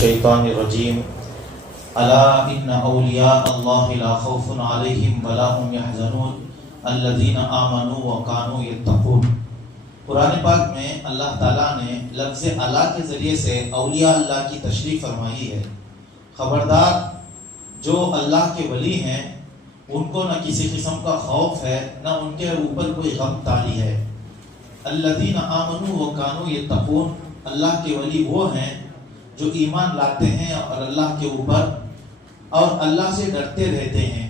الشیطان الرجیم الا ان اولیاء اللہ لا خوف علیہم ولا هم يحزنون الذین آمنوا وکانوا یتقون۔ قرآن پاک میں اللہ تعالیٰ نے لفظ الا کے ذریعے سے اولیاء اللہ کی تشریح فرمائی ہے۔ خبردار، جو اللہ کے ولی ہیں ان کو نہ کسی قسم کا خوف ہے، نہ ان کے اوپر کوئی غم طاری ہے۔ الذین آمنوا وکانوا یتقون، اللہ کے ولی وہ ہیں جو ایمان لاتے ہیں اور اللہ کے اوپر اور اللہ سے ڈرتے رہتے ہیں۔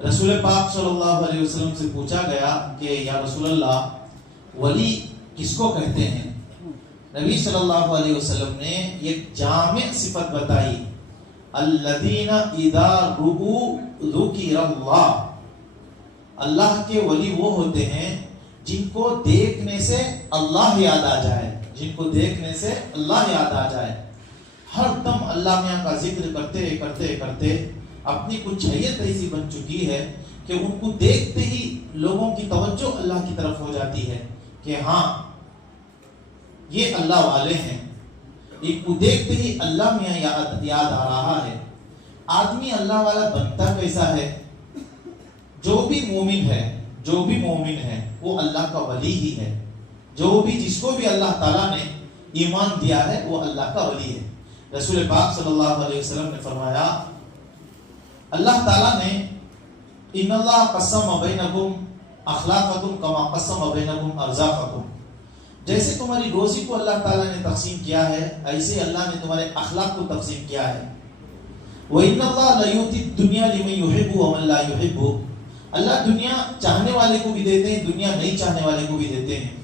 رسول پاک صلی اللہ علیہ وسلم سے پوچھا گیا کہ یا رسول اللہ، ولی کس کو کہتے ہیں؟ نبی صلی اللہ علیہ وسلم نے ایک جامع صفت بتائی، الذین اذا رؤوا ذکر اللہ۔ اللہ کے ولی وہ ہوتے ہیں جن کو دیکھنے سے اللہ یاد آ جائے، جن کو دیکھنے سے اللہ یاد آ جائے۔ ہر دم اللہ میاں کا ذکر کرتے کرتے کرتے اپنی کچھ حیت ایسی بن چکی ہے کہ ان کو دیکھتے ہی لوگوں کی توجہ اللہ کی طرف ہو جاتی ہے کہ ہاں یہ اللہ والے ہیں۔ ان کو دیکھتے ہی اللہ میاں یاد آ رہا ہے۔ آدمی اللہ والا بنتا کیسا ہے؟ جو بھی مومن ہے، جو بھی مومن ہے وہ اللہ کا ولی ہی ہے۔ جو بھی جس کو بھی اللہ تعالیٰ نے ایمان دیا ہے وہ اللہ کا ولی ہے۔ رسول پاک صلی اللہ علیہ وسلم نے فرمایا، اللہ تعالیٰ نے ان اللہ قسم بینکم اخلاقکم کما قسم بینکم ارزاقکم، جیسے تمہاری روزی کو اللہ تعالیٰ نے تقسیم کیا ہے ایسے اللہ نے تمہارے اخلاق کو تقسیم کیا ہے۔ وَإِنَّ اللَّهَ لَيُؤْتِي الدُّنْيَا لِمَن يُحِبُّ وَمَن لَّا يُحِبُّ، اللہ دنیا چاہنے والے کو بھی دیتے ہیں، دنیا نہیں چاہنے والے کو بھی دیتے ہیں۔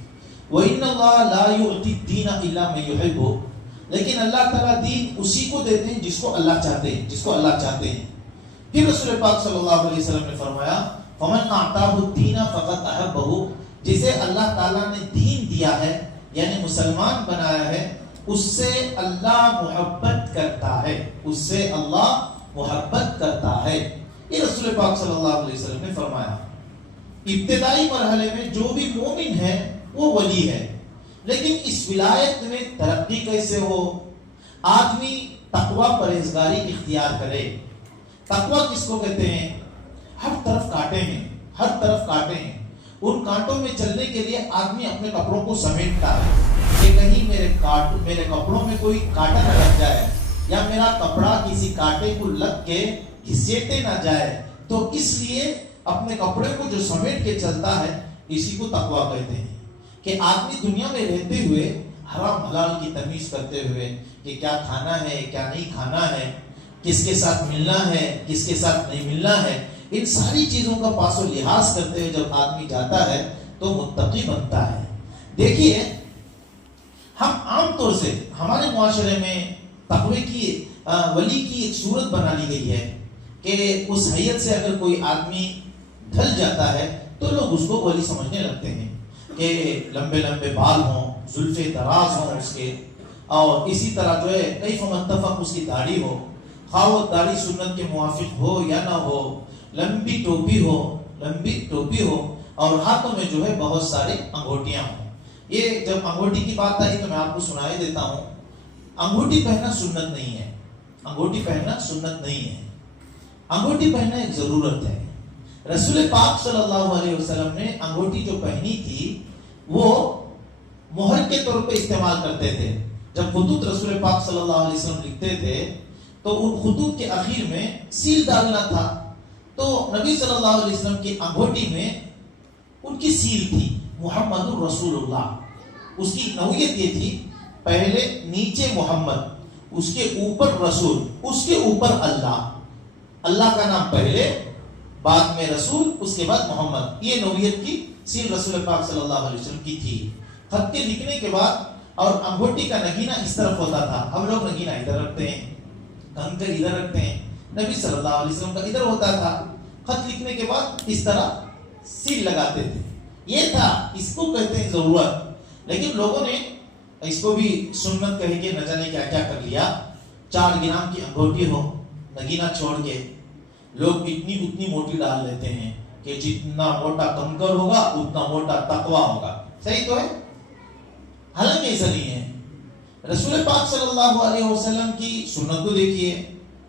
وَإِنَّ اللَّهَ لَا يُؤْتِي الدِّينَ إِلَّا مَن يُحِبُّ، لیکن اللہ تعالیٰ دین اسی کو دیتے ہیں جس کو اللہ چاہتے ہیں، جس کو اللہ چاہتے ہیں۔ پھر رسول پاک صلی اللہ علیہ وسلم نے فرمایا، فَمَنْ أَعْطَاهُ الدِّينَ فَقَدْ أَحَبَّهُ، جسے اللہ تعالیٰ نے دین دیا ہے یعنی مسلمان بنایا ہے، اس سے اللہ محبت کرتا ہے، اس سے اللہ محبت کرتا ہے۔ یہ رسول پاک صلی اللہ علیہ وسلم نے فرمایا۔ ابتدائی مرحلے میں جو بھی مومن ہے وہ ولی ہے، لیکن اس ولایت میں ترقی کیسے ہو؟ آدمی تقوی پرہیزگاری اختیار کرے۔ تقوی کس کو کہتے ہیں؟ ہر طرف کانٹے ہیں، ہر طرف کانٹے ہیں۔ ان کانٹوں میں چلنے کے لیے آدمی اپنے کپڑوں کو سمیٹتا ہے کہ کہیں میرے کپڑوں میں کوئی کانٹا نہ لگ جائے، یا میرا کپڑا کسی کانٹے کو لگ کے گھسیٹے نہ جائے، تو اس لیے اپنے کپڑے کو جو سمیٹ کے چلتا ہے اسی کو تقوی کہتے ہیں۔ کہ آدمی دنیا میں رہتے ہوئے حرام حلال کی تمیز کرتے ہوئے کہ کیا کھانا ہے کیا نہیں کھانا ہے، کس کے ساتھ ملنا ہے کس کے ساتھ نہیں ملنا ہے، ان ساری چیزوں کا پاس و لحاظ کرتے ہوئے جب آدمی جاتا ہے تو متقی بنتا ہے۔ دیکھیے، ہم عام طور سے ہمارے معاشرے میں تقوی کی ولی کی ایک صورت بنا لی گئی ہے کہ اس حیت سے اگر کوئی آدمی ڈھل جاتا ہے تو لوگ اس کو ولی سمجھنے لگتے ہیں کہ لمبے لمبے بال ہوں، زلفیں دراز ہوں اس کے، اور اسی طرح جو ہے کیف متفق اس کی داڑھی ہو، خواہ وہ داڑھی سنت کے موافق ہو یا نہ ہو، لمبی ٹوپی ہو اور ہاتھوں میں جو ہے بہت سارے انگوٹیاں ہوں۔ یہ جب انگوٹی کی بات آئی تو میں آپ کو سنائے دیتا ہوں، انگوٹی پہننا سنت نہیں ہے، انگوٹی پہننا سنت نہیں ہے، انگوٹی پہننا ایک ضرورت ہے۔ رسول پاک صلی اللہ علیہ وسلم نے انگوٹی جو پہنی تھی وہ مہر کے طور پہ استعمال کرتے تھے۔ جب خطوط رسول پاک صلی اللہ علیہ وسلم لکھتے تھے تو ان خطوط کے اخیر میں سیل ڈالنا تھا، تو نبی صلی اللہ علیہ وسلم کی انگوٹی میں ان کی سیل تھی، محمد الرسول اللہ۔ اس کی نوعیت یہ تھی، پہلے نیچے محمد، اس کے اوپر رسول، اس کے اوپر اللہ، اللہ کا نام پہلے، بعد میں رسول، اس کے بعد محمد۔ یہ نوعیت کی سیل رسول پاک صلی اللہ علیہ وسلم کی تھی۔ خط کے لکھنے کے بعد اور انگوٹی کا نگینہ اس طرف ہوتا تھا، ہم لوگ نگینہ ادھر رکھتے ہیں، کنکر ادھر رکھتے ہیں، نبی صلی اللہ علیہ وسلم کا ادھر ہوتا تھا۔ خط لکھنے کے بعد اس طرح سیل لگاتے تھے، یہ تھا، اس کو کہتے ہیں ضرورت۔ لیکن لوگوں نے اس کو بھی سنت کہہ کے نہ جانے کیا کیا کر لیا۔ 4 گرام کی انگوٹی ہو، نگینہ چھوڑ کے لوگ اتنی موٹی ڈال لیتے ہیں کہ جتنا موٹا کنکر ہوگا اتنا موٹا تقویٰ ہوگا۔ صحیح تو ہے؟ حالانکہ ایسا نہیں ہے۔ رسول پاک صلی اللہ علیہ وسلم کی سنت کو دیکھیے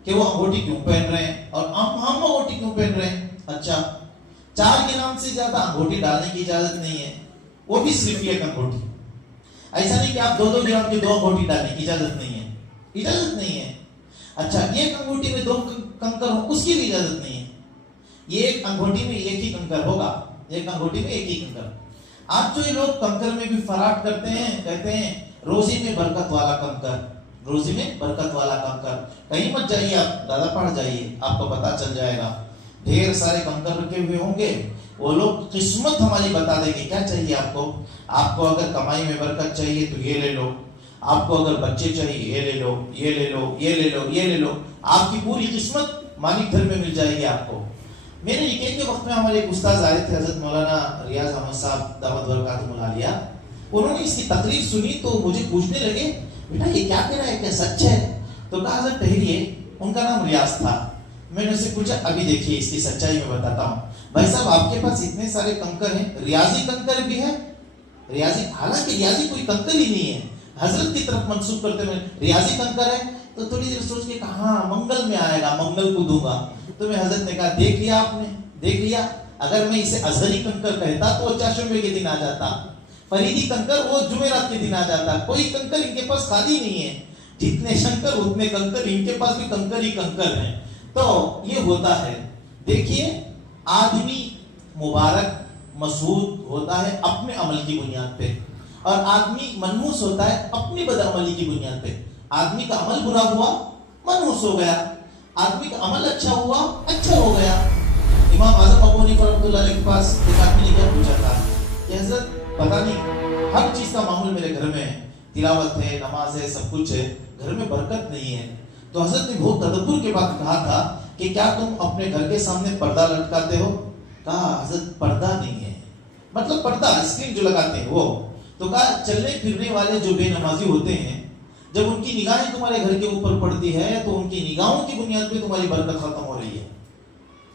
کہ وہ انگوٹھی کیوں پہن رہے ہیں اور ہم انگوٹھی کیوں پہن رہے ہیں. اچھا 4 گرام سے زیادہ انگوٹھی ڈالنے کی اجازت نہیں ہے, وہ بھی صرف ایک انگوٹھی. ایسا نہیں کہ آپ 2 گرام کی 2 انگوٹھی ڈالنے کی اجازت نہیں ہے, اجازت نہیں ہے. اچھا ایک انگوٹھی میں 2 کنکر ہو, اس کی بھی اجازت نہیں ہے. یہ ایک انگوٹھی میں ایک ہی کنکر ہوگا, ایک انگوٹھی میں ایک ہی کنکر. آج جو یہ لوگ کنکر میں بھی فراڈ کرتے ہیں, کہتے ہیں روزی میں برکت والا کنکر, روزی میں برکت والا کنکر. کہیں مت جائیے آپ, دادا پڑھ جائیے, آپ کو پتا چل جائے گا. ڈھیر سارے کنکر رکھے ہوئے ہوں گے, وہ لوگ قسمت ہماری بتا دیں گے کیا چاہیے آپ کو. آپ کو اگر کمائی میں برکت چاہیے تو یہ لے لو, آپ کو اگر بچے چاہیے یہ لے لو, یہ لے لو, یہ لے لو, یہ لے لو. آپ کی پوری قسمت مالک گھر میں مل جائے گی آپ کو. میرے نکاح کے وقت میں ہمارے ایک استاد آئے تھے, حضرت مولانا ریاض احمد صاحب دعوت برکاتہ العالیہ. انہوں نے اس کی تقریر سنی تو مجھے پوچھنے لگے بیٹا یہ کیا کہہ رہا ہے, کیا سچ ہے؟ تو کہا حضرت ٹھہریے, ان کا نام ریاض تھا. میں نے اسے پوچھا ابھی دیکھیے اس کی سچائی میں بتاتا ہوں. بھائی صاحب آپ کے پاس اتنے سارے کنکر ہیں, ریاضی کنکر بھی ہے, ریاضی, حالانکہ ریاضی کوئی کنکر ہی نہیں ہے, حضرت کی طرف منسوب کرتے ہوئے ریاضی کنکر ہے. تو تھوڑی دیر سوچ کے کہا ہاں منگل میں آئے گا, منگل کو دوں گا. تو میں حضرت نے کہا دیکھ لیا آپ نے, دیکھ لیا. اگر میں اسے ازہری کنکر کہتا تو وہ چاشمے کے دن آ جاتا, فریدی کنکر وہ جمعرات کے دن آ جاتا. کوئی کنکر ان کے پاس خالی نہیں ہے, جتنے شنکر اتنے کنکر, ان کے پاس بھی کنکر ہی کنکر ہیں. تو یہ ہوتا ہے. دیکھیے آدمی مبارک مسعود ہوتا ہے اپنے عمل کی بنیاد پہ, اور آدمی منحوس ہوتا ہے اپنی بدعملی کی بنیاد پہ. آدمی کا عمل برا ہوا منحوس ہو گیا, آدمی کا عمل اچھا ہوا اچھا ہو گیا. امام اعظم ابو حنیفہ رحمۃ اللہ علیہ کے پاس ایک آدمی نے کیا پوچھا تھا کہ حضرت پتہ نہیں ہر چیز کا معمول میرے گھر میں ہے, تلاوت ہے, نماز ہے, سب کچھ ہے, گھر میں برکت نہیں ہے. تو حضرت نے بہت تدبر کے بعد کہا تھا کہ کیا تم اپنے گھر کے سامنے پردہ لٹکاتے ہو؟ کہا حضرت پردہ نہیں ہے, مطلب پردہ اسکرین جو لگاتے ہیں وہ. تو کہا چلنے پھرنے والے جو بے نمازی ہوتے ہیں, جب ان کی نگاہیں تمہارے گھر کے اوپر پڑتی ہے تو ان کی نگاہوں کی بنیاد پہ تمہاری برکت ختم ہو رہی ہے.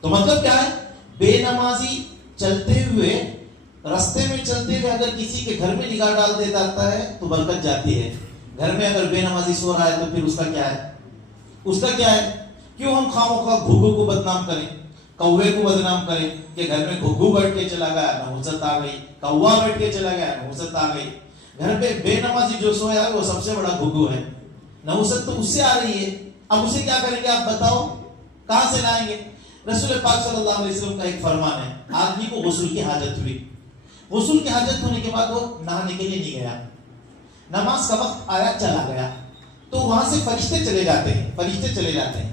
تو مطلب کیا ہے, بے نمازی چلتے ہوئے, رستے میں چلتے ہوئے اگر کسی کے گھر میں نگاہ ڈال دے جاتا ہے تو برکت جاتی ہے. گھر میں اگر بے نمازی سو رہا ہے تو پھر اس کا کیا ہے, اس کا کیا ہے؟ کیوں ہم خواہ گھگو کو بدنام کریں, کوے کو بدنام کریں کہ گھر میں گھگو بیٹھ کے چلا گیا نحوست آ گئی, کوا بیٹھ کے چلا گیا نحوست آ گئی. گھر پہ بے نمازی جو سویا ہے وہ سب سے بڑا گھگو ہے, نحوست تو اس سے آ رہی ہے. اب اسے کیا کریں گے آپ بتاؤ, کہاں سے لائیں گے؟ رسول پاک صلی اللہ علیہ وسلم کا ایک فرمان ہے, آدمی کو غسل کی حاجت ہوئی, غسل کی حاجت ہونے کے بعد وہ نہانے کے لیے نہیں گیا, نماز کا وقت آیا چلا گیا, تو وہاں سے فرشتے چلے جاتے ہیں, فرشتے چلے جاتے ہیں,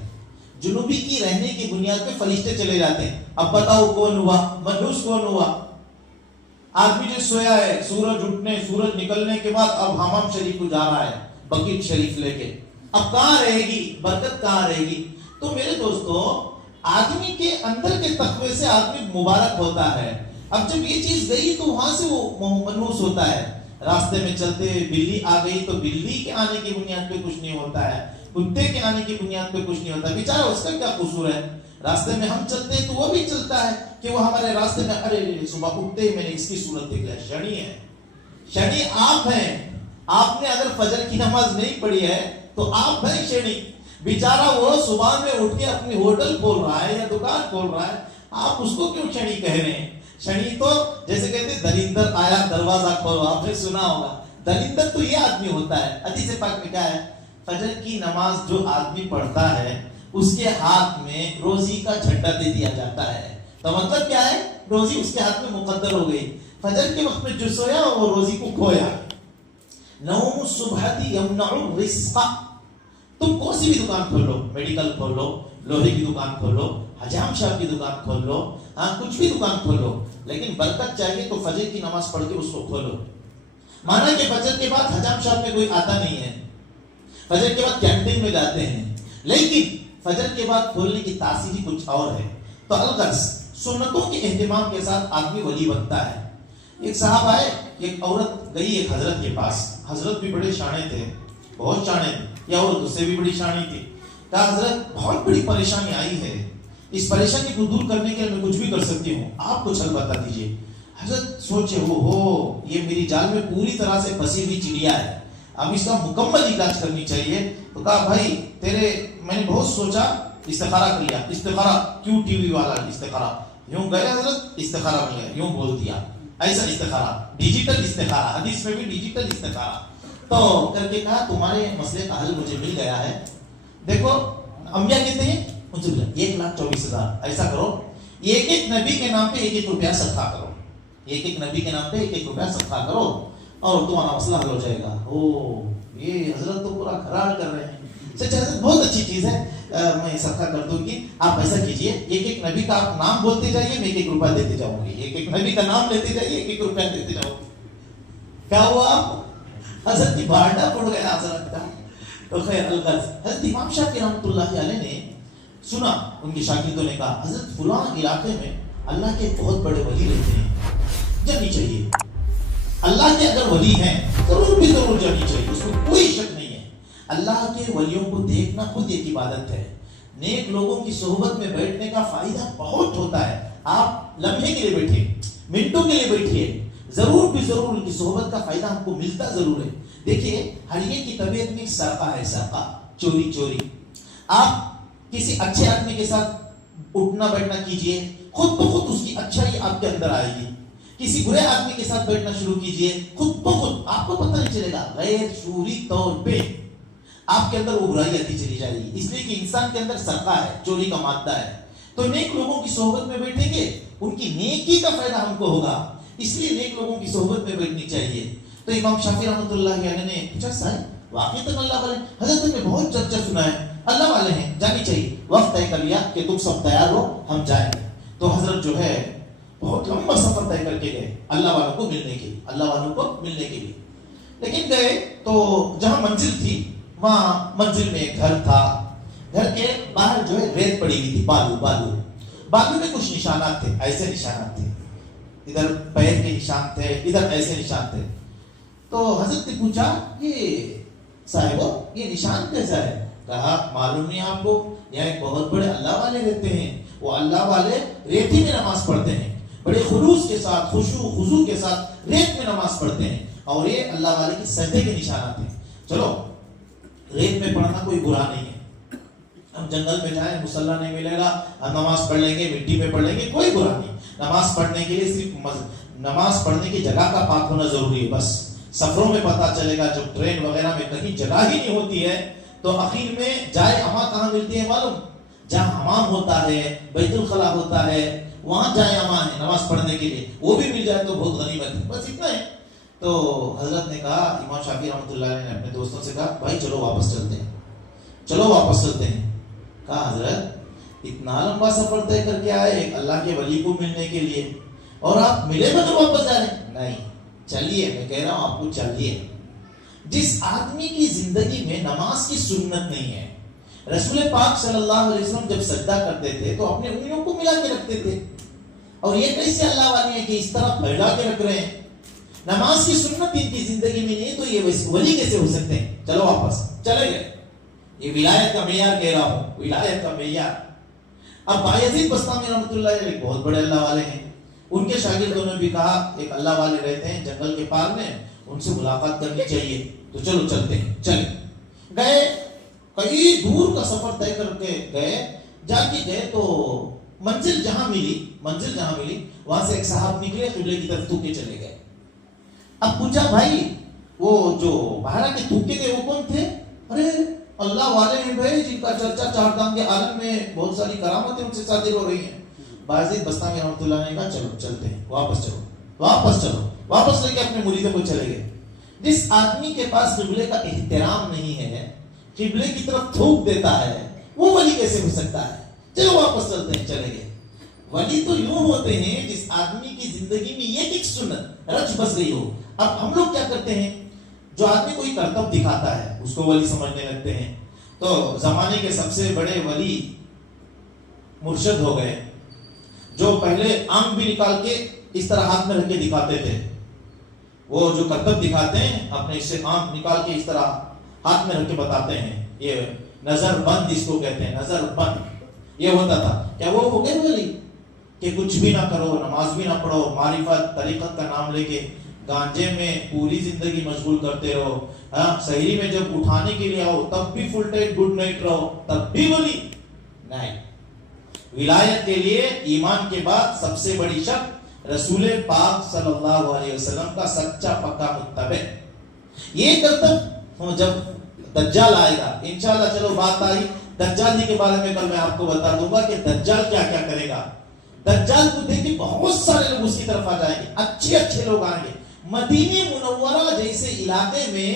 جنوبی کی رہنے کی بنیاد پہ فرشتے چلے جاتے ہیں. اب بتاؤ کون ہوا, منحوس کون ہوا؟ آدمی جو سویا ہے, سورج اٹھنے سورج نکلنے کے بعد اب حمام شریف کو جا رہا ہے بقیع شریف لے کے, اب کہاں رہے گی برکت, کہاں رہے گی؟ تو میرے دوستو آدمی کے اندر کے تقوی سے آدمی مبارک ہوتا ہے. اب جب یہ چیز گئی تو وہاں سے وہ منحوس ہوتا ہے. راستے میں چلتے ہوئے بلی آ گئی تو بلی کے آنے کی بنیاد پہ کچھ نہیں ہوتا ہے, کتے کے آنے کی بنیاد پہ کچھ نہیں ہوتا. بیچارہ اس کا کیا قصور ہے, راستے میں ہم چلتے ہیں تو وہ بھی چلتا ہے کہ وہ ہمارے راستے میں, ارے صبح اٹھتے ہی میں نے اس کی صورت دیکھ لیا, شنی ہے, شنی آپ ہیں. آپ نے اگر فجر کی نماز نہیں پڑھی ہے تو آپ ہیں شنی. بیچارہ وہ صبح میں اٹھ کے اپنی ہوٹل کھول رہا ہے یا دکان کھول رہا ہے, آپ اس کو کیوں شنی کہہ رہے ہیں؟ شنی تو جیسے کہتے ہیں دلندر آیا دروازہ کھولو, آپ نے سنا ہوگا. دلندر تو یہ آدمی ہوتا ہے. حدیث پاک میں کیا ہے, فجر کی نماز جو آدمی پڑھتا ہے اس کے ہاتھ میں روزی کا جھنڈا دے دیا جاتا ہے. تو مطلب کیا ہے, روزی اس کے ہاتھ میں مقدر ہو گئی. فجر کے وقت میں جو سویا وہ روزی کو کھویا. نوم الصبح یمنع الرزق. تم کون سی بھی دکان کھول لو, میڈیکل کھول لو, لوہے کی دکان کھول لو, حجام صاحب کی دکان کھول لو, ہاں کچھ بھی دکان کھول لو, لیکن برکت چاہیے تو فجر کی نماز پڑھ کے اس کو کھولو. مانا کہ فجر کے بعد حجام صاحب میں کوئی آتا نہیں ہے, فجر کے بعد کینٹین میں جاتے ہیں, لیکن فجر کے بعد کھولنے کی تاثیر ہی کچھ اور ہے. تو الغرض سنتوں کے اہتمام کے ساتھ آدمی ولی بنتا ہے. ایک صاحب آئے, ایک عورت گئی ایک حضرت کے پاس. حضرت بھی بڑے شانے تھے, بہت شانے, یا عورت اس سے بھی بڑی شانی تھی. کہا حضرت بہت بڑی پریشانی آئی ہے, اس پریشانی کو دور کرنے کے لیے میں کچھ بھی کر سکتی ہوں, آپ کچھ حل بتا دیجیے. حضرت سوچے, ہو یہ میری جال میں پوری طرح سے پھنسی ہوئی چڑیا ہے, اب اس کا مکمل علاج کرنی چاہیے. تو کہا بھائی میں نے بہت سوچا, استخارہ کر لیا. استخارہ کیوں ٹی وی والا استخارہ, یوں گئے حضرت استخارہ مل گیا, یوں بول دیا, ایسا استخارہ, ڈیجیٹل استخارہ, حدیث میں بھی ڈیجیٹل استخارہ. تو کر کے کہا تمہارے مسئلے کا حل مجھے مل گیا ہے. دیکھو انبیاء کہتے ہیں 1,24,000 ایسا کرو, ایک نبی کے نام پہ 1 روپیہ صدقہ کرو, ایک نبی کے نام پہ 1 روپیہ صدقہ کرو اور تمہارا مسئلہ حل ہو جائے گا. یہ حضرت تو پورا قرار کر رہے ہیں. سچ حضرت بہت اچھی چیز ہے, میں صدقہ کر دوں گی. آپ ایسا کیجئے, ایک نبی کا آپ نام بولتے جائیے, میں 1 روپیہ دیتے جاؤں گی. ایک نبی کا نام لیتے جائیے, 1 روپیہ دیتے جاؤں گی. کیا ہوا, حضرت کی بھانڈا پڑ گیا حضرت کا. تو خیر الغرض, حضرت امام شافعی رحمۃ اللہ علیہ نے سنا, ان کے شاگردوں نے کہا حضرت فلاں علاقے میں اللہ کے بہت بڑے ولی رہتے ہیں, جانی چاہیے. اللہ کے اگر ولی ہیں ضرور بھی ضرور جانی چاہیے, اس میں کوئی شک نہیں ہے. اللہ کے ولیوں کو دیکھنا خود ایک عبادت ہے. نیک لوگوں کی صحبت میں بیٹھنے کا فائدہ بہت ہوتا ہے. آپ لمحے کے لیے بیٹھے, منٹوں کے لیے بیٹھیے, ضرور بھی ضرور ان کی صحبت کا فائدہ ہم کو ملتا ضرور ہے. دیکھیے ہریے کی طبیعت میں سرقہ ہے, سرقہ, چوری. آپ کسی اچھے آدمی کے ساتھ اٹھنا بیٹھنا کیجئے, خود بخود اس کی اچھائی آپ کے اندر آئے گی. کسی برے آدمی کے ساتھ بیٹھنا شروع کیجئے, خود بخود آپ کو پتہ نہیں چلے گا, غیر شعوری طور پہ آپ کے اندر وہ برائی آتی چلی جائے گی. اس لیے کہ انسان کے اندر سرقہ ہے, چوری کا مادہ ہے. تو نیک لوگوں کی صحبت میں بیٹھیں گے, ان کی نیکی کا فائدہ ہم کو ہوگا. اس لیے نیک لوگوں کی صحبت میں بیٹھنی چاہیے. تو امام شافعی رحمۃ اللہ علیہ نے پوچھا صاحب واقعی تک اللہ والے, حضرت نے بہت چرچا سنا ہے, اللہ والے ہیں, جانی چاہیے. وقت طے کر لیا کہ تم سب تیار ہو, ہم جائیں گے. تو حضرت جو ہے بہت لمبا سفر طے کر کے گئے اللہ والوں کو ملنے کے لیے. لیکن گئے تو جہاں منزل تھی وہاں منزل میں ایک گھر تھا. گھر کے باہر جو ہے ریت پڑی ہوئی تھی, بالو میں کچھ نشانات تھے, ایسے نشانات تھے, ادھر پیر کے نشان تھے, ادھر ایسے نشان تھے. تو حضرت نے پوچھا یہ صاحب یہ نشان کیسا ہے؟ کہا معلوم نہیں آپ کو, یہاں ایک بہت بڑے اللہ والے رہتے ہیں, وہ اللہ والے ریتی میں نماز پڑھتے ہیں, بڑے خلوص کے ساتھ, خشوع خضوع کے ساتھ ریت میں نماز پڑھتے ہیں, اور یہ اللہ والے کی سجدے کے نشانات ہیں. چلو ریت میں پڑھنا کوئی برا نہیں ہے, ہم جنگل میں جائیں, مصلی نہیں ملے گا, ہم نماز پڑھ لیں گے, مٹی پہ پڑھ لیں گے, کوئی برا نہیں. نماز پڑھنے کے لیے صرف نماز پڑھنے کی جگہ کا پاک ہونا ضروری ہے. بس سفروں میں پتہ چلے گا, جب ٹرین وغیرہ میں کہیں جگہ ہی نہیں ہوتی ہے تو اخیر میں جائے اما کہاں ملتی ہے معلوم؟ جہاں حمام ہوتا ہے, بیت الخلا ہوتا ہے, وہاں جائے اما ہے نماز پڑھنے کے لیے, وہ بھی مل جائے تو بہت غنیمت ہے. بس اتنا ہے. تو حضرت نے کہا, امام شافعی رحمۃ اللہ علیہ نے اپنے دوستوں سے کہا بھائی چلو واپس چلتے ہیں. کہا حضرت اتنا لمبا سفر طے کر کے آئے اللہ کے ولی کو ملنے کے لیے, اور آپ ملے بغیر واپس جا رہے ہیں؟ نہیں چلیے, میں کہہ رہا ہوں آپ کو چلیے. جس آدمی کی زندگی میں نماز کی سنت نہیں ہے, رسول پاک صلی اللہ علیہ وسلم جب سجدہ کرتے تھے تو اپنے انگلیوں کو ملا کے رکھتے تھے, اور یہ کیسے اللہ والے ہیں کہ اس طرح پھیلا کے رکھ رہے ہیں؟ نماز کی سنت ان کی زندگی میں نہیں ہے, تو یہ ولی کیسے ہو سکتے ہیں؟ چلو واپس چلے گئے. یہ ولایت کا معیار کہہ رہا ہوں, ولایت کا معیار. اب بایزید بستامی رحمۃ اللہ علیہ بہت بڑے اللہ والے ہیں, ان کے شاگردوں نے بھی کہا ایک اللہ والے رہتے ہیں جنگل کے پار میں, ان سے ملاقات کرنی چاہیے, تو چلو چلتے ہیں. چلے گئے, کئی دور کا سفر طے کر کے گئے تو منزل جہاں ملی وہاں سے ایک صاحب نکلے, قبلے کی طرف تھوکے چلے گئے. اب پوچھا بھائی وہ جو باہر کے تھوکے گئے وہ کون تھے؟ ارے اللہ والے ہیں بھائی, جن کا چرچا چارتام کے عالم میں بہت ساری کرامتیں ان سے صادر ہو رہی ہیں. بایزید بستامی رحمۃ اللہ نے کہا چلو چلتے ہیں, واپس لے کے اپنے مریدوں کو چلے گئے. جس آدمی کے پاس قبلے کا احترام نہیں ہے, قبلے کی طرف تھوک دیتا ہے, وہ ولی کیسے ہو سکتا ہے؟ چلو واپس چلتے ہیں, چلے گئے. ولی تو یوں ہوتے ہیں جس آدمی کی زندگی میں یہ ایک سنت رچ بس گئی ہو. اب ہم لوگ کیا کرتے ہیں, جو آدمی کوئی کرتب دکھاتا ہے اس کو ولی سمجھنے لگتے ہیں. تو زمانے کے سب سے بڑے ولی مرشد ہو گئے, جو پہلے آنکھ بھی نکال کے اس طرح ہاتھ میں رکھ کے دکھاتے تھے. وہ جو کرتب دکھاتے ہیں اپنے اس سے آنکھ نکال کے اس طرح ہاتھ میں رکھ کے بتاتے ہیں, یہ نظر بند اس کو کہتے ہیں, نظر بند. یہ ہوتا تھا. کیا وہ ہو گئے ولی کہ کچھ بھی نہ کرو, نماز بھی نہ پڑھو, معرفت طریقت کا نام لے کے گانجے میں پوری زندگی مشغول کرتے رہو، ہاں سحری میں جب اٹھانے کے لیے آؤ تب بھی فل ٹائٹ گڈ نائٹ رہو، تب بھی ولی نہیں۔ ولایت کے لیے ایمان کے بعد سب سے بڑی شرط رسول پاک صلی اللہ علیہ وسلم کا سچا پکا متبع۔ یہ کرتب جب دجال آئے گا انشاءاللہ، چلو بات آئی دجال کے بارے میں، کل میں آپ کو بتا دوں گا کہ دجال کیا کیا کرے گا۔ دجال کو دیکھ کے بہت سارے لوگ اس کی طرف آ جائیں گے، اچھے اچھے لوگ آئیں گے۔ مدینہ منورہ جیسے علاقے میں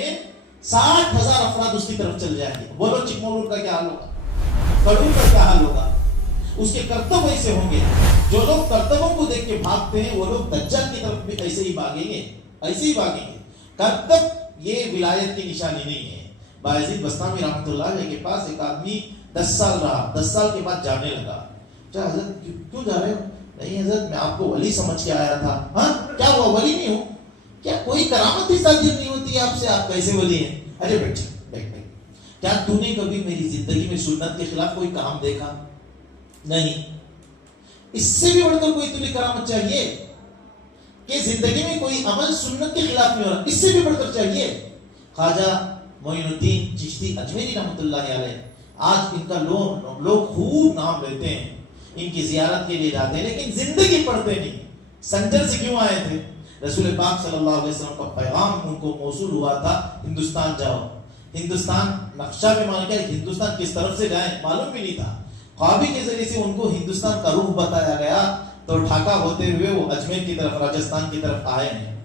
60,000 افراد اس کی طرف چل جائیں گے۔ بولو چکمولور کا کیا حال ہوگا، کڑور کا کیا حال ہوگا؟ اس کے کرتب ایسے ہوں گے، جو لوگ کرتبوں کو دیکھ کے بھاگتے ہیں وہ لوگ دجال کی طرف بھی ایسے ہی بھاگیں گے، ایسے ہی بھاگیں گے۔ کرتب یہ ولایت کی نشانی نہیں ہے۔ بایزید بستامی رحمۃ اللہ علیہ کے پاس ایک آدمی 10 سال رہا، 10 سال کے بعد جانے لگا۔ اچھا حضرت کیوں جا رہے ہو؟ نہیں حضرت میں آپ کو ولی سمجھ کے آیا تھا۔ ہاں کیا ہوا، ولی نہیں ہوں؟ کیا کوئی کرامت ہی صادر نہیں ہوتی آپ سے، آپ کیسے ولی ہیں؟ ارے بیٹھ کیا تو نے کبھی میری زندگی میں سنت کے خلاف کوئی کام دیکھا؟ نہیں۔ اس سے بھی بڑھ کر کوئی تمہیں کرامت چاہیے کہ زندگی میں کوئی عمل سنت کے خلاف نہیں ہو رہا، اس سے بھی بڑھ کر چاہیے۔ خواجہ معین الدین چشتی اجمیری رحمۃ اللہ علیہ، آج ان کا لوگ خوب نام لیتے ہیں، ان کی زیارت کے لیے جاتے ہیں، لیکن زندگی پڑھتے نہیں۔ سنجر سے کیوں آئے تھے؟ رسول پاک صلی اللہ علیہ وسلم کا پیغام ان کو موصول ہوا تھا ہندوستان جاؤ۔ ہندوستان نقشہ بھی مان کے ہندوستان کس طرف سے جائیں معلوم بھی نہیں تھا۔ خوابی کے ذریعے سے ان کو ہندوستان کا رخ بتایا گیا تو ڈھاکہ ہوتے ہوئے وہ اجمیر کی طرف، راجستھان کی طرف آئے ہیں۔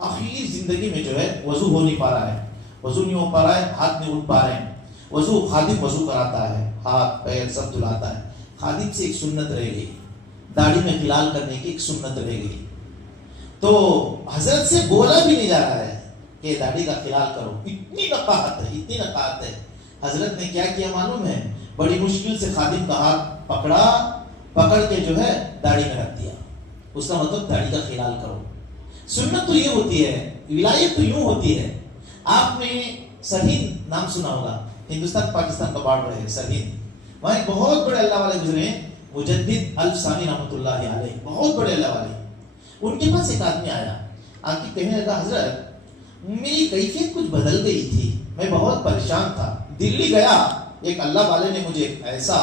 آخری زندگی میں جو ہے وضو ہو نہیں پا رہا ہے، وضو نہیں ہو پا رہا ہے، ہاتھ نہیں اٹھ پا رہے ہیں۔ وضو خادم وضو کراتا ہے، ہاتھ پیر سب دھلاتا ہے۔ خادم سے ایک سنت رہ گئی، داڑھی میں خلال کرنے کی ایک سنت رہ گئی، تو حضرت سے بولا بھی نہیں جا رہا ہے کہ داڑھی کا خلال کرو۔ اتنی نقاہت ہے، اتنی نقاہت ہے۔ حضرت نے کیا کیا معلوم ہے؟ بڑی مشکل سے خادم کا ہاتھ پکڑا، پکڑ کے جو ہے داڑھی میں رکھ دیا۔ اس کا مطلب داڑھی کا خلال کرو۔ سنت تو یہ ہوتی ہے، ولایت تو یوں ہوتی ہے۔ آپ نے سرہند نام سنا ہوگا، ہندوستان پاکستان کا بارڈر ہے سرہند، وہاں ایک بہت بڑے اللہ والے گزرے ہیں، مجدد الف ثانی رحمۃ اللہ علیہ، بہت بڑے اللہ والے۔ ان کے پاس ایک آدمی آیا، آ کے کہنے لگا حضرت میری کیفیت کچھ بدل گئی تھی، میں بہت پریشان تھا، دلی گیا، ایک اللہ والے نے مجھے ایسا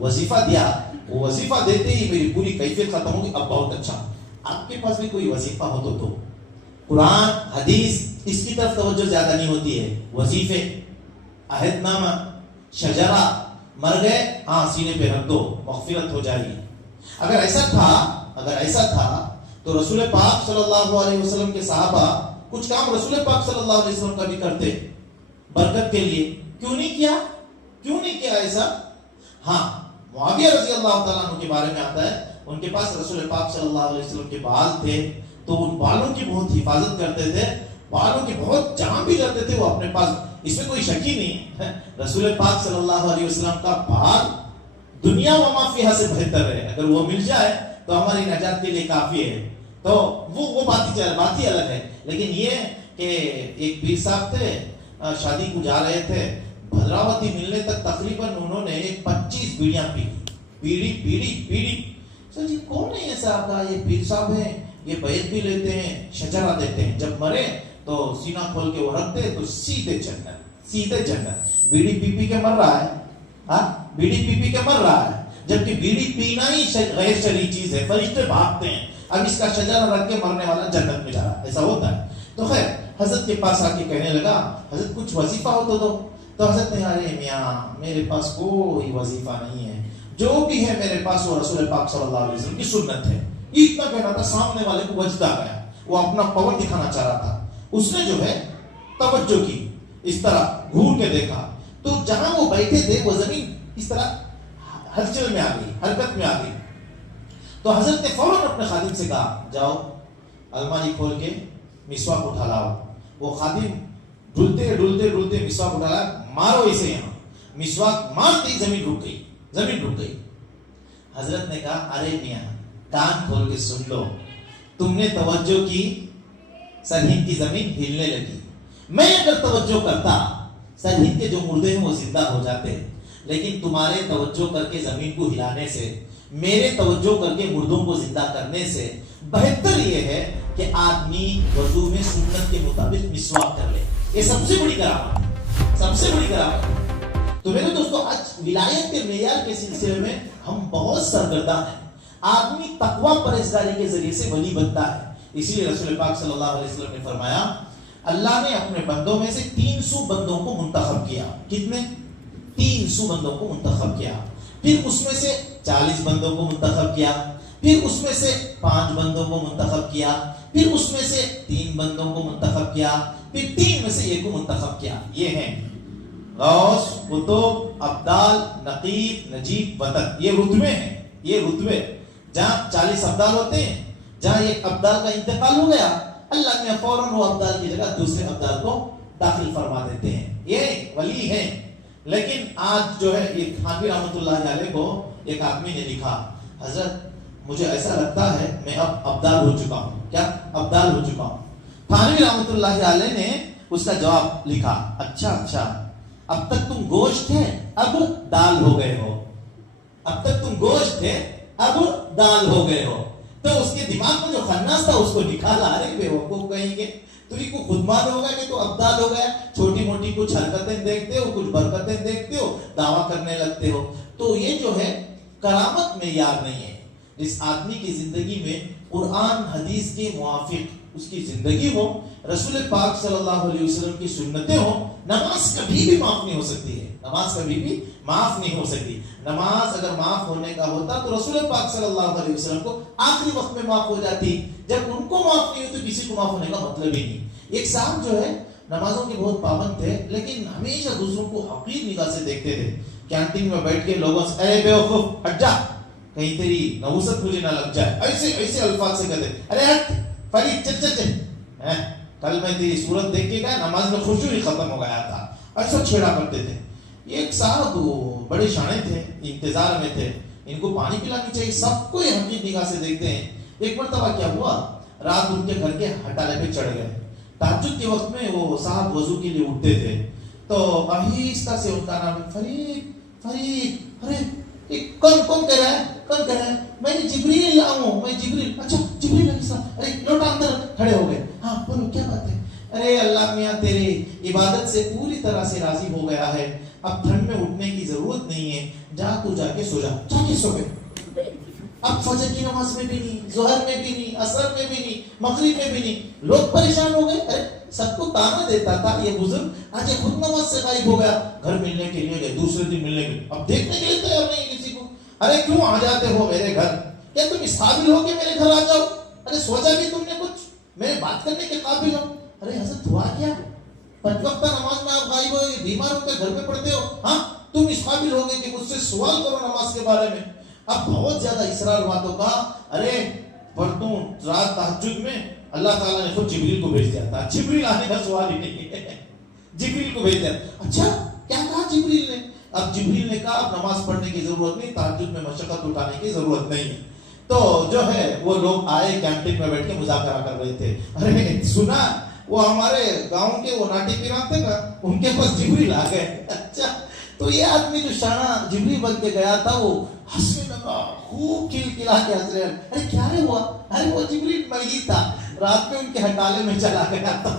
وظیفہ دیا، وہ وظیفہ دیتے ہی میری پوری کیفیت ختم ہوگی، اب بہت اچھا۔ آپ کے پاس بھی کوئی وظیفہ ہو تو قرآن حدیث اس کی طرف توجہ زیادہ نہیں ہوتی ہے، وظیفے، عہد نامہ، شجرہ، مر گئے ہاں سینے پہ رکھ دو مغفرت ہو جائے گی۔ اگر ایسا تھا تو رسول پاک صلی اللہ علیہ وسلم کے صحابہ کچھ کام رسول پاک صلی اللہ علیہ وسلم کا بھی کرتے برکت کے لیے، کیوں نہیں کیا ایسا؟ ہاں معاویہ رضی اللہ تعالیٰ عنہ کے بارے میں آتا ہے، ان کے پاس رسول پاک صلی اللہ علیہ وسلم کے بال تھے تو ان بالوں کی بہت حفاظت کرتے تھے، بالوں کی بہت جہاں بھی جاتے تھے وہ اپنے پاس، اس میں کوئی شک ہی نہیں۔ رسول پاک صلی اللہ علیہ وسلم کا بال دنیا و ما فیہا سے بہتر ہے، اگر وہ مل جائے تو ہماری نجات کے لیے کافی ہے۔ تو وہ بات ہی الگ ہے۔ لیکن یہ کہ ایک پیر صاحب تھے، شادی کو جا رہے تھے، بھدراوتی ملنے تک تقریباً انہوں نے 25 بیڑیاں پی، بیڑی۔ سر جی کون ہے یہ صاحب کا؟ یہ پیر صاحب ہیں، یہ بیعت بھی لیتے ہیں، شجرہ دیتے ہیں، جب مرے تو سینہ کھول کے وہ رکھتے تو سیدھے جنت۔ بیڑی پی پی کے مر رہا ہے، ہاں بیڑی پی پی کے مر رہا ہے، جبکہ بیڑی پینا ہی غیر شرعی چیز ہے، فرشتے بھاگتے ہیں، اب اس کا شجرہ رکھ کے مرنے والا جنت میں جا رہا ہے، ایسا ہوتا ہے۔ تو خیر حضرت کے پاس آ کے کہنے لگا حضرت کچھ وظیفہ ہو تو دو۔ تو حضرت نے ارے میاں میرے پاس کوئی وظیفہ نہیں ہے، جو بھی ہے میرے پاس وہ رسول پاک صلی اللہ علیہ وسلم کی سنت ہے۔ اتنا کہنا تھا، سامنے والے کو وجد آ گیا، وہ اپنا پاور دکھانا چاہ رہا تھا، اس نے جو ہے توجہ کی، اس طرح گھور کے دیکھا تو جہاں وہ بیٹھے تھے وہ زمین اس طرح ہلچل میں آ گئی، حرکت میں آ گئی۔ تو حضرت نے فوراً اپنے خادم سے کہا جاؤ الماری کھول کے مسواک اٹھا لاؤ۔ وہ خادم ڈھلتے مسواک اٹھا لایا، مارو اسے یہاں، مسواک مارتے ہی زمین رک گئی۔ حضرت نے کہا ارے میاں کان کھول کے سن لو، تم نے توجہ کی، سرہند کی زمین ہلنے لگی۔ میں اگر توجہ کرتا سرہند کے جو مردے ہیں وہ زندہ ہو جاتے، لیکن تمہارے توجہ کر کے زمین کو ہلانے سے میرے توجہ کر کے مردوں کو زندہ کرنے سے بہتر یہ ہے کہ آدمی وضو میں سنت کے مطابق مسواک کر لے. یہ سب سے بڑی کرامت ہے، سب سے بڑی کرامت ہے. تو میرے دوستو، آج ولایت کے معیار کے سلسلے میں ہم بہت سرگرداں ہیں. آدمی تقوی پرہیزگاری کے ذریعے سے ولی بنتا ہے. اسی لیے رسول پاک صلی اللہ علیہ وسلم نے فرمایا اللہ نے اپنے بندوں میں سے 300 بندوں کو منتخب کیا. کتنے؟ 300 بندوں کو منتخب کیا. پھر اس میں سے 40 بندوں کو منتخب کیا، پھر اس میں سے 5 بندوں کو منتخب کیا، پھر اس میں سے 3 بندوں کو منتخب کیا، پھر 3 میں سے 1 کو منتخب کیا. یہ ہیں غوث، قطب، ابدال، نقیب، نجیب، وطن. یہ رتبے ہیں. یہ رتبے جہاں 40 ابدال ہوتے ہیں، جہاں ایک ابدال کا انتقال ہو گیا، اللہ نے فوراً وہ ابدال کی جگہ دوسرے ابدال کو داخل فرما دیتے ہیں. یہ ولی ہیں. لیکن آج جو ہے یہ تھانوی رحمۃ اللہ علیہ کو ایک آدمی نے لکھا، حضرت مجھے ایسا لگتا ہے میں اب ابدال ہو چکا ہوں. کیا؟ ابدال ہو چکا ہوں. تھانوی رحمۃ اللہ علیہ نے اس کا جواب لکھا، اچھا اب تک تم گوشت تھے اب دال ہو گئے ہو. اب تک تم گوشت تھے اب دال ہو گئے ہو. تو اس کے دماغ میں جو خناس تھا اس کو نکالا. ارے بے وقوف کہیں گے، تجھے کو خود مان ہوگا کہ تو ابدال ہو گیا. چھوٹی موٹی کچھ حرکتیں دیکھتے ہو، کچھ برکتیں دیکھتے ہو، دعویٰ کرنے لگتے ہو. تو یہ جو ہے کرامت میں یاد نہیں ہے. جس آدمی کی زندگی میں قرآن حدیث کے موافق اس کی زندگی ہو، رسول پاک صلی اللہ علیہ وسلم کی سنتیں ہوں، نماز کبھی بھی معاف نہیں ہو سکتی ہے. نماز کبھی بھی معاف نہیں ہو سکتی. نماز اگر معاف ہونے کا ہوتا تو رسول پاک صلی اللہ علیہ وسلم کو آخری وقت میں معاف ہو جاتی. جب ان کو معاف نہیں ہوتی، کسی کو معاف ہونے کا مطلب ہی نہیں. ایک صاحب جو ہے نمازوں کے بہت پابند تھے، لیکن ہمیشہ دوسروں کو حقیر نگاہ سے دیکھتے تھے. کینٹین میں بیٹھ کے لوگوں سے ارے بے وقوف ہٹ جا، کہیں تیری نوست مجھے نہ لگ جائے، ایسے الفاظ سے کہتے، ارے ہٹ فرید چل کل میں تیری صورت دیکھ کے گیا، نماز میں خشوع ہی ختم ہو گیا تھا. ایسا چھیڑا کرتے تھے. ایک صاحب بڑے شانے تھے، انتظار میں تھے، ان کو پانی پلانی چاہیے، سب کو یہ حقیر نگاہ سے دیکھتے ہیں. ایک مرتبہ کیا ہوا، رات ان کے گھر کے ہٹالے پہ چڑھ گئے. تہجد کے وقت میں وہ صاحب وضو کے لیے اٹھتے تھے تو آہستہ سے ان کا نام فرید، ارے کون کہہ رہا ہے؟ میں جبریل آؤں، میں جبریل. اچھا جبریل علیہ السلام، ارے لوٹا اندر. کھڑے ہو گئے. ہاں بولو کیا بات ہے؟ ارے اللہ میاں تیری عبادت سے پوری طرح سے راضی ہو گیا ہے، اب ٹھنڈ میں اٹھنے کی ضرورت نہیں ہے، تو جا کے سو گئے. اب فجر کی نماز میں بھی نہیں، ظہر میں بھی نہیں، عصر میں بھی نہیں، مغرب میں بھی نہیں. لوگ پریشان ہو گئے. ارے سب کو تانا دیتا تھا یہ بزرگ، آج خود نماز سے غائب ہو گیا. گھر ملنے کے لیے گئے، دوسرے دن ملنے کے لیے، اب دیکھنے کے لیے تیار نہیں کسی کو. ارے کیوں آ جاتے ہو میرے گھر؟ کیا تم اس قابل ہو کہ میرے گھر آ جاؤ؟ ارے سوچا بھی تم نے کچھ میرے بات کرنے کے قابل ہو؟ ارے حضرت ہوا کیا؟ 5 وقتہ نماز میں آپ غائب ہو، بیمار ہو کے گھر میں پڑھتے ہو. ہاں تم اس قابل ہو گئے کہ مجھ سے سوال کرو نماز کے بارے میں. اب بہت زیادہ اصرار ہوا تو کہا ارے پڑھتوں رات تہجد میں اللہ تعالیٰ نے خود جبریل کو بھیج دیا تھا. جبریل آنے کا سوال ہی نہیں ہے، جبریل کو بھیج دیا. اچھا کیا کہا جبریل نے؟ اب جبریل نے کہا اب نماز پڑھنے کی ضرورت نہیں، تہجد میں مشقت اٹھانے کی ضرورت نہیں ہے. تو جو ہے وہ لوگ آئے، کینٹین میں بیٹھ کے مذاکرہ کر رہے تھے. ارے سنا وہ ہمارے گاؤں کے وہ ناٹی پیران تھے نا، ان کے پاس جبریل آ گئے. اچھا تو یہ آدمی جو شانہ جبریل بن کے گیا تھا وہ ہنسنے لگا، خوب کھلکھلا کے ہنس رہے. ارے کیا ہوا؟ ارے وہ جبریل میں ہی تھا، رات میں ان کے ہٹالے میں چلا گیا تھا.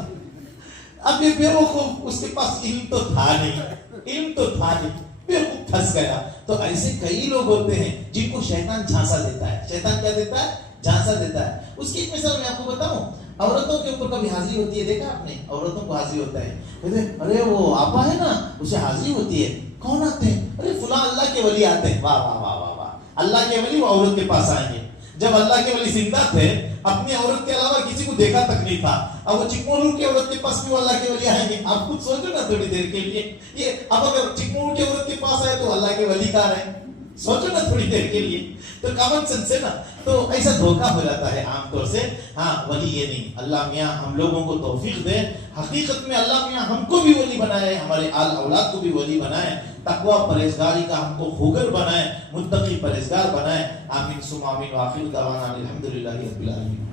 اب یہ بیوقوف، اس کے پاس علم تو تھا نہیں، بیوقوف پھنس گیا. تو ایسے کئی لوگ ہوتے ہیں جن کو شیطان جھانسا دیتا ہے. شیطان کیا دیتا ہے؟ جھانسا دیتا ہے. اس کی ایک مثال میں آپ کو بتاؤں. عورتوں کے اوپر کبھی حاضری ہوتی ہے، دیکھا آپ نے؟ عورتوں کو حاضری ہوتا ہے. ارے وہ آپا ہے نا، اسے حاضری ہوتی ہے. کون آتے ہیں؟ ارے فلاں اللہ کے ولی آتے ہیں. واہ واہ واہ واہ واہ، اللہ کے ولی وہ عورت کے پاس آئیں گے. جب اللہ کے ولی زندہ تھے، اپنی عورت کے علاوہ کسی کو دیکھا تک نہیں تھا. اب وہ چکمولور کی عورت کے پاس بھی اللہ کے ولی آئیں گے. آپ خود سوچو نا تھوڑی دیر کے لیے، یہ اب اگر چکمولور کی عورت کے پاس آئے تو اللہ کے ولی کہاں رہے؟ سوچو نا تھوڑی دیر کے لیے. تو کامن سینس ہے نا. تو ایسا دھوکہ ہو جاتا ہے عام طور سے. ہاں ولی یہ نہیں. اللہ میاں ہم لوگوں کو توفیق دے. حقیقت میں اللہ میاں ہم کو بھی ولی بنائے، ہمارے آل اولاد کو بھی ولی بنائے، تقوی پرہیزگاری کا ہم کو خوگر بنائے، متقی پرہیزگار بنائے. آمین ثم آمین. وآخر دعوانا الحمدللہ رب العالمین.